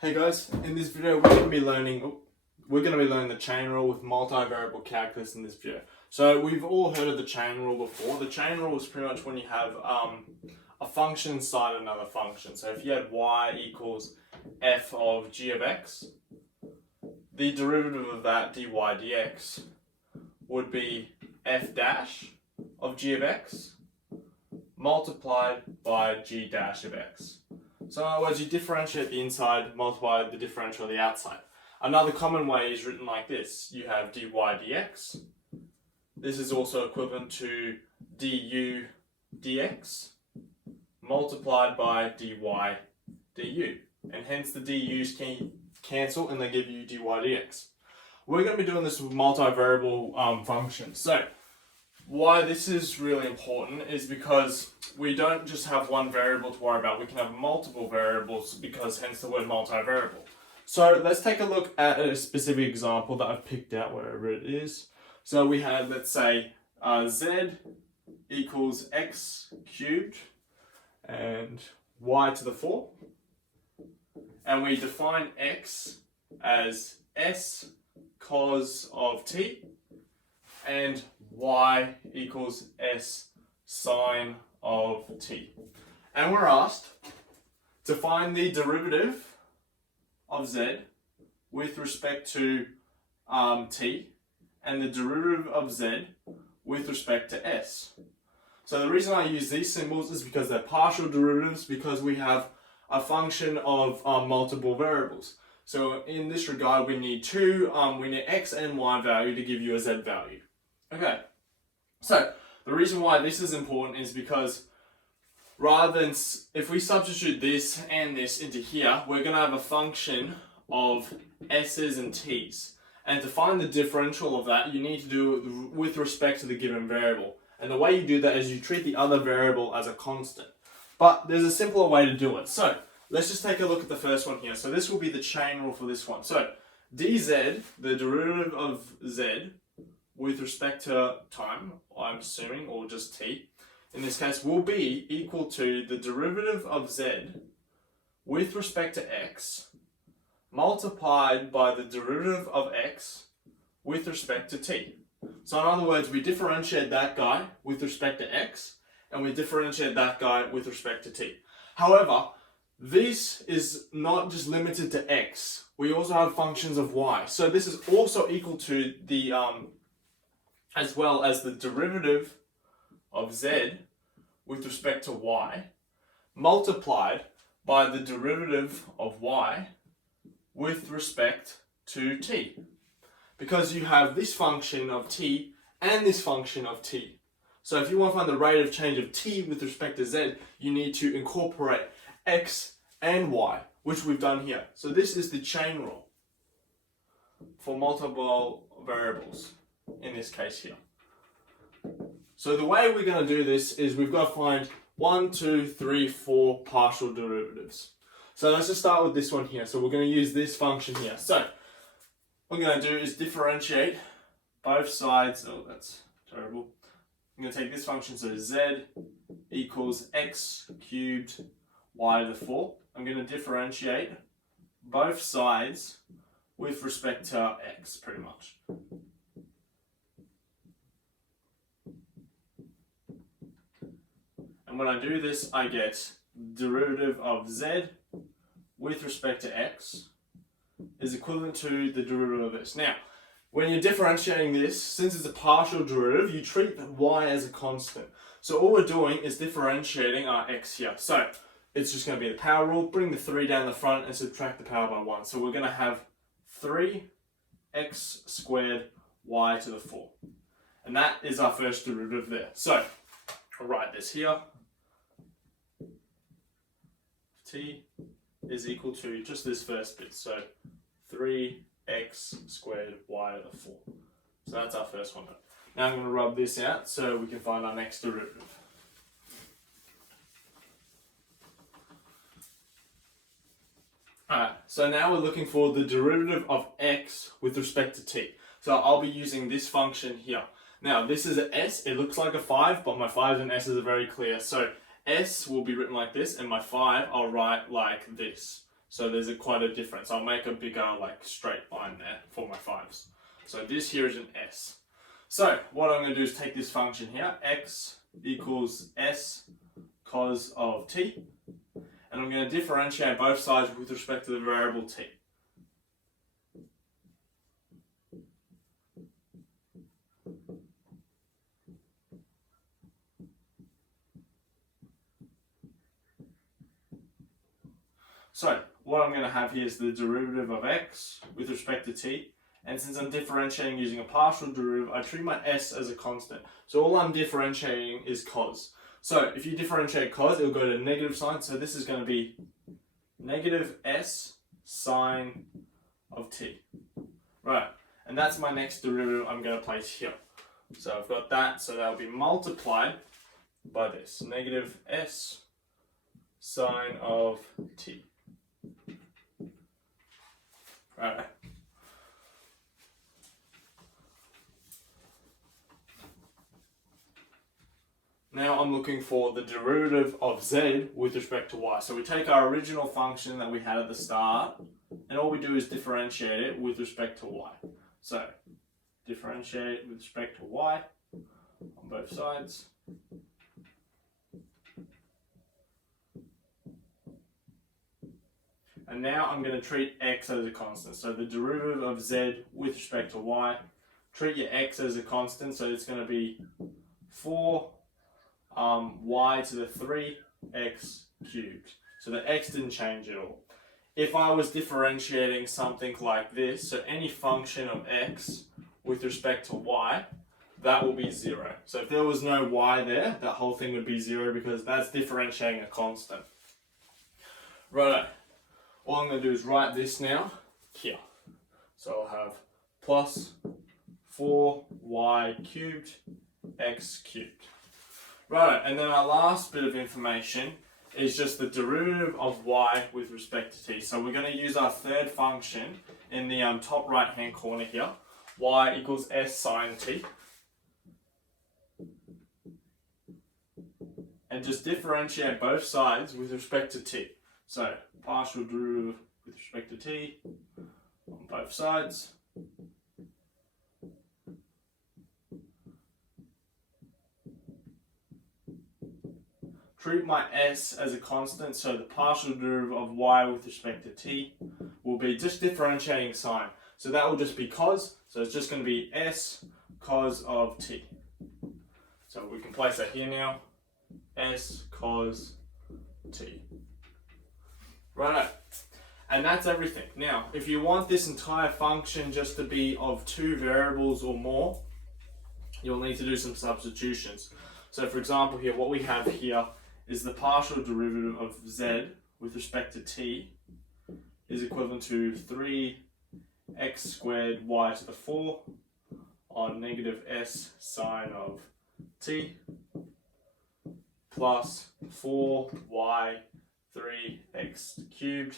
Hey guys, in this video we're going to be learning the chain rule with multivariable calculus in this video. So we've all heard of the chain rule before. The chain rule is pretty much when you have a function inside another function. So if you had y equals f of g of x, the derivative of that dy dx would be f dash of g of x multiplied by g dash of x. So in other words, you differentiate the inside, multiply the differential of the outside. Another common way is written like this. You have dy dx. This is also equivalent to du dx multiplied by dy du. And hence the du's can cancel and they give you dy dx. We're going to be doing this with multivariable functions. So why this is really important is because we don't just have one variable to worry about. We can have multiple variables because hence the word multivariable. So let's take a look at a specific example that I've picked out wherever it is. So we had, let's say, z equals x cubed and y to the 4. And we define x as s cos of t and y equals s sine of t. And we're asked to find the derivative of z with respect to t and the derivative of z with respect to s. So the reason I use these symbols is because they're partial derivatives, because we have a function of multiple variables. So in this regard we need we need x and y value to give you a z value. Okay, so the reason why this is important is because rather than, if we substitute this and this into here, we're going to have a function of s's and t's. And to find the differential of that, you need to do it with respect to the given variable. And the way you do that is you treat the other variable as a constant. But there's a simpler way to do it. So let's just take a look at the first one here. So this will be the chain rule for this one. So dz, the derivative of z, with respect to time, I'm assuming, or just t, in this case, will be equal to the derivative of z with respect to x multiplied by the derivative of x with respect to t. So in other words, we differentiate that guy with respect to x and we differentiate that guy with respect to t. However, this is not just limited to x. We also have functions of y. So this is also equal to the as well as the derivative of z with respect to y multiplied by the derivative of y with respect to t. Because you have this function of t and this function of t. So if you want to find the rate of change of t with respect to z, you need to incorporate x and y, which we've done here. So this is the chain rule for multiple variables in this case here. So the way we're going to do this is we've got to find 1, 2, 3, 4 partial derivatives. So let's just start with this one here. So we're going to use this function here. So what we're going to do is differentiate both sides. Oh, that's terrible. I'm going to take this function, so z equals x cubed y to the 4. I'm going to differentiate both sides with respect to x, pretty much. And when I do this, I get derivative of z with respect to x is equivalent to the derivative of this. Now, when you're differentiating this, since it's a partial derivative, you treat y as a constant. So all we're doing is differentiating our x here. So it's just going to be the power rule, bring the 3 down the front and subtract the power by 1. So we're going to have 3x squared y to the 4. And that is our first derivative there. So I'll write this here. T is equal to just this first bit, so 3x squared y to the 4. So that's our first one. Now I'm going to rub this out so we can find our next derivative. Alright, so now we're looking for the derivative of x with respect to t. So I'll be using this function here. Now this is an s, it looks like a 5, but my 5's and s's are very clear. So s will be written like this, and my 5 I'll write like this. So there's quite a difference. I'll make a bigger like straight line there for my 5's. So this here is an s. So what I'm going to do is take this function here, x equals s cos of t, and I'm going to differentiate both sides with respect to the variable t. So what I'm going to have here is the derivative of x with respect to t, and since I'm differentiating using a partial derivative, I treat my s as a constant. So all I'm differentiating is cos. So if you differentiate cos, it'll go to negative sign, so this is going to be negative s sine of t. Right, and that's my next derivative I'm going to place here. So I've got that, so that'll be multiplied by this, negative s sine of t. Right. Now I'm looking for the derivative of z with respect to y. So we take our original function that we had at the start, and all we do is differentiate it with respect to y. So differentiate with respect to y on both sides. And now I'm going to treat x as a constant. So the derivative of z with respect to y, treat your x as a constant, so it's going to be 4 y to the 3x cubed. So the x didn't change at all. If I was differentiating something like this, so any function of x with respect to y, that will be 0. So if there was no y there, that whole thing would be 0 because that's differentiating a constant. Right. All I'm going to do is write this now here. So I'll have plus 4y cubed x cubed. Right, and then our last bit of information is just the derivative of y with respect to t. So we're going to use our third function in the top right hand corner here. Y equals s sine t. And just differentiate both sides with respect to t. So partial derivative with respect to t on both sides. Treat my s as a constant, so the partial derivative of y with respect to t will be just differentiating sign. So that will just be cos, so it's just going to be s cos of t. So we can place that here now, s cos t. Right, and that's everything. Now, if you want this entire function just to be of 2 variables or more, you'll need to do some substitutions. So for example here, what we have here is the partial derivative of z with respect to t is equivalent to 3x squared y to the 4 on negative s sine of t plus 4y 3x cubed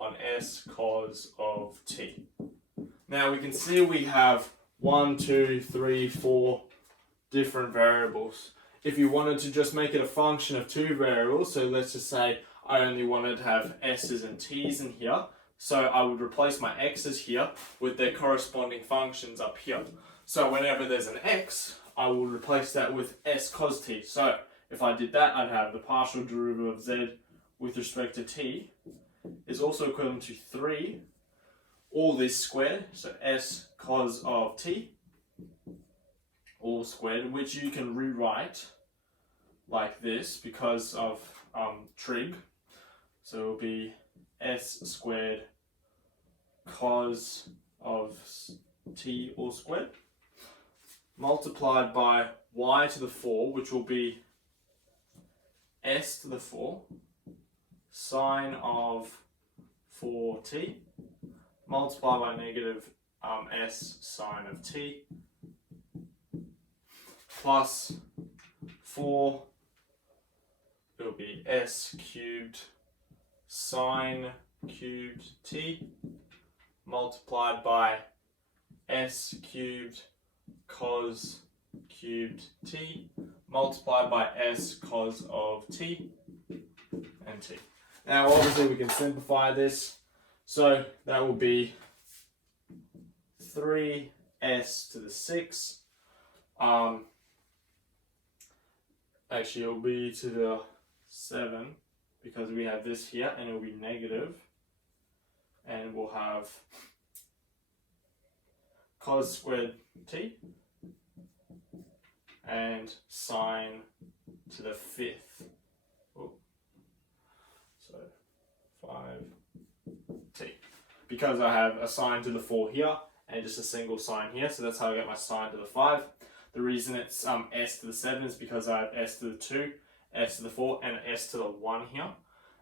on s cos of t. Now we can see we have 1, 2, 3, 4 different variables. If you wanted to just make it a function of 2 variables, so let's just say I only wanted to have s's and t's in here, so I would replace my x's here with their corresponding functions up here. So whenever there's an x, I will replace that with s cos t. So if I did that, I'd have the partial derivative of z with respect to t is also equivalent to 3, all this squared, so s cos of t, all squared, which you can rewrite like this because of trig. So it will be s squared cos of t all squared multiplied by y to the 4, which will be s to the 4 sine of 4t multiplied by negative s sine of t plus 4, it will be s cubed sine cubed t multiplied by s cubed cos cubed t multiplied by s cos of t and t. Now obviously we can simplify this. So that will be 3s to the 6. Actually it'll be to the 7 because we have this here and it will be negative. And we'll have cos squared t and sine to the 5th. Oh. So 5t. Because I have a sine to the 4 here and just a single sine here, so that's how I get my sine to the 5. The reason it's s to the 7 is because I have s to the 2, s to the 4, and s to the 1 here.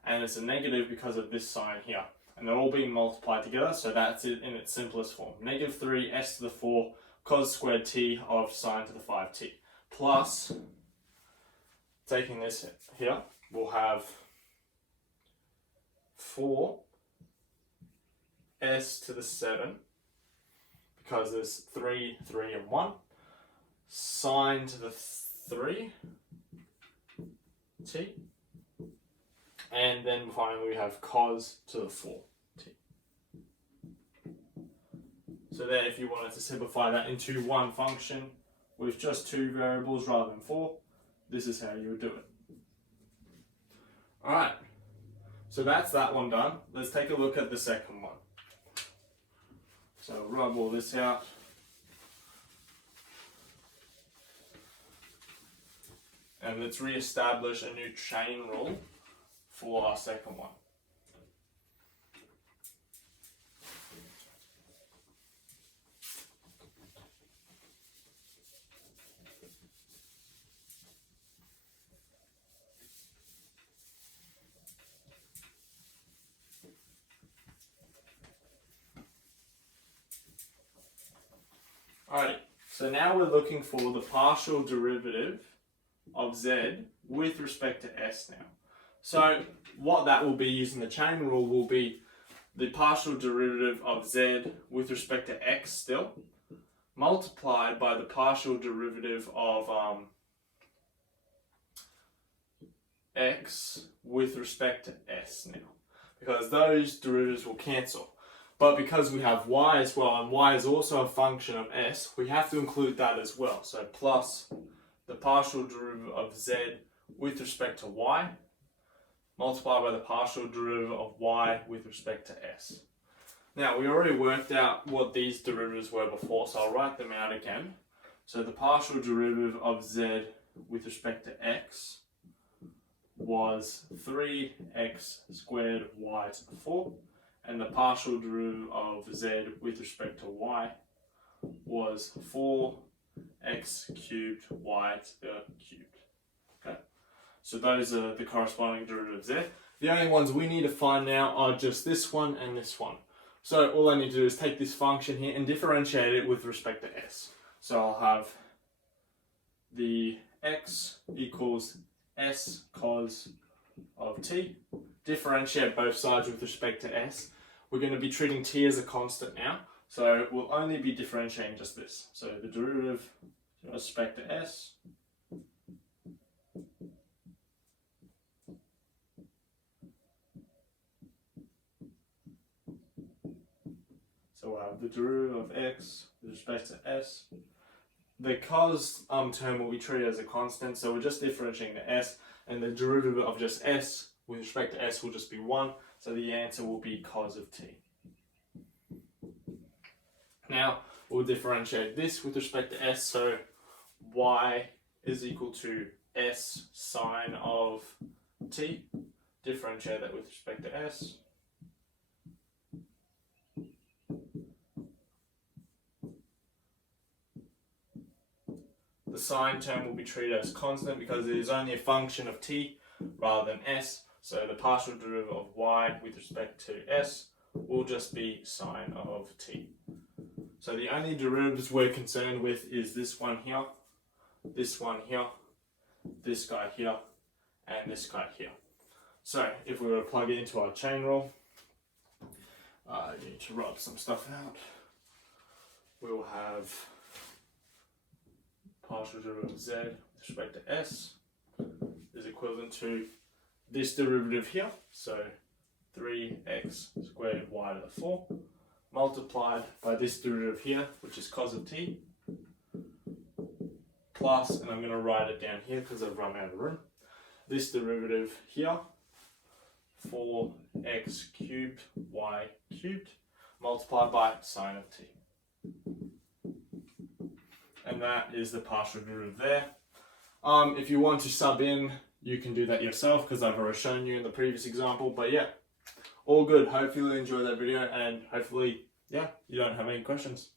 And it's a negative because of this sign here. And they're all being multiplied together, so that's it in its simplest form. Negative 3 s to the 4 cos squared t of sine to the 5t. Plus, taking this here, we'll have 4 s to the 7, because there's 3, 3, and 1. Sine to the 3 t. And then finally we have cos to the 4 t. So there, if you wanted to simplify that into one function with just 2 variables rather than 4, this is how you would do it. Alright, so that's that one done. Let's take a look at the second one. So rub all this out. And let's re-establish a new chain rule for our second one. Alright, so now we're looking for the partial derivative of z with respect to s now. So what that will be using the chain rule will be the partial derivative of z with respect to x still, multiplied by the partial derivative of x with respect to s now. Because those derivatives will cancel. But because we have y as well, and y is also a function of s, we have to include that as well. So plus the partial derivative of z with respect to y, multiplied by the partial derivative of y with respect to s. Now, we already worked out what these derivatives were before, so I'll write them out again. So the partial derivative of z with respect to x was 3x squared y to the 4, and the partial derivative of z with respect to y was 4x cubed y to the cubed. Okay, so those are the corresponding derivatives there. The only ones we need to find now are just this one and this one. So all I need to do is take this function here and differentiate it with respect to s. So I'll have the x equals s cos of t. Differentiate both sides with respect to s. We're going to be treating t as a constant now, so we'll only be differentiating just this. So the derivative with respect to s so we'll have the derivative of x with respect to s. The cos term will be treated as a constant, so we're just differentiating the s, and the derivative of just s with respect to s will just be 1, so the answer will be cos of t. Now, we'll differentiate this with respect to s, so y is equal to s sine of t. Differentiate that with respect to s. The sine term will be treated as constant because it is only a function of t rather than s. So the partial derivative of y with respect to s will just be sine of t. So the only derivatives we're concerned with is this one here, this one here, this guy here, and this guy here. So if we were to plug it into our chain rule, you need to rub some stuff out. We'll have partial derivative of z with respect to s is equivalent to this derivative here, so 3x squared y to the 4, multiplied by this derivative here, which is cos of t, plus, and I'm going to write it down here because I've run out of room, this derivative here, 4x cubed y cubed, multiplied by sine of t. And that is the partial derivative there. If you want to sub in, you can do that yourself because I've already shown you in the previous example. But yeah, all good. Hopefully you enjoyed that video, and hopefully, yeah, you don't have any questions.